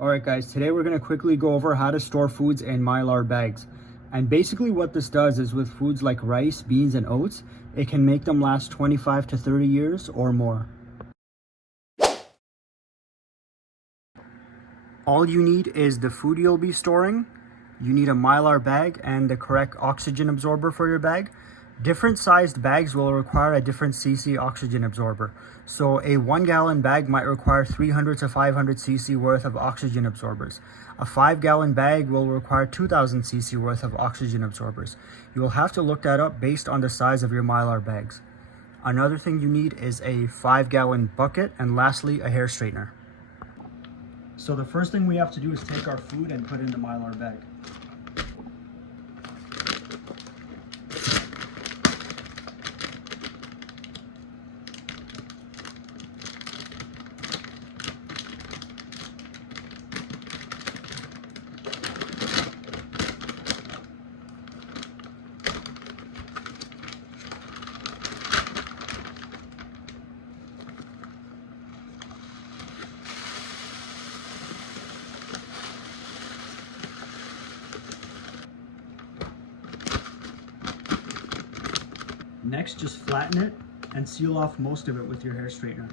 Alright guys, today we're going to quickly go over how to store foods in Mylar bags. And basically what this does is with foods like rice, beans, and oats, it can make them last 25 to 30 years or more. All you need is the food you'll be storing. You need a Mylar bag and the correct oxygen absorber for your bag. Different sized bags will require a different cc oxygen absorber. So a 1 gallon bag might require 300 to 500 cc worth of oxygen absorbers. A 5 gallon bag will require 2000 cc worth of oxygen absorbers. You will have to look that up based on the size of your Mylar bags. Another thing you need is a 5 gallon bucket, and lastly a hair straightener. So the first thing we have to do is take our food and put it in the Mylar bag. Next, just flatten it and seal off most of it with your hair straightener.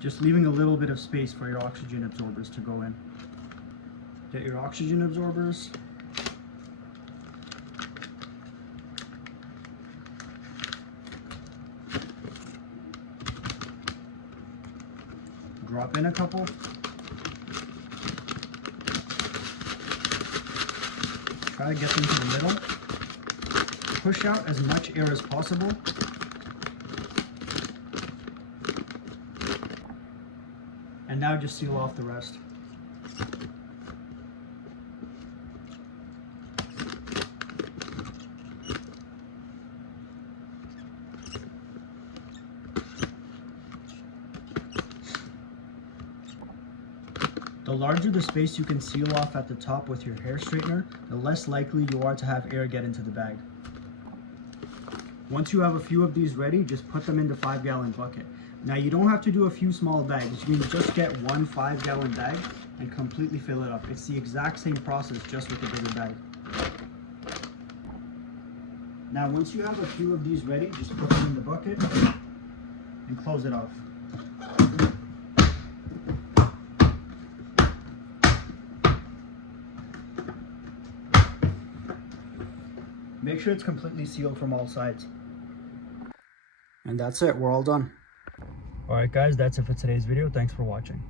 Just leaving a little bit of space for your oxygen absorbers to go in. Get your oxygen absorbers. Drop in a couple. Try to get them to the middle. Push out as much air as possible. And now just seal off the rest. The larger the space you can seal off at the top with your hair straightener, the less likely you are to have air get into the bag. Once you have a few of these ready, just put them in the 5 gallon bucket. Now you don't have to do a few small bags. You can just get one 5 gallon bag and completely fill it up. It's the exact same process, just with a bigger bag. Now once you have a few of these ready, just put them in the bucket and close it off. Make sure it's completely sealed from all sides. And that's it, we're all done. Alright guys, that's it for today's video. Thanks for watching.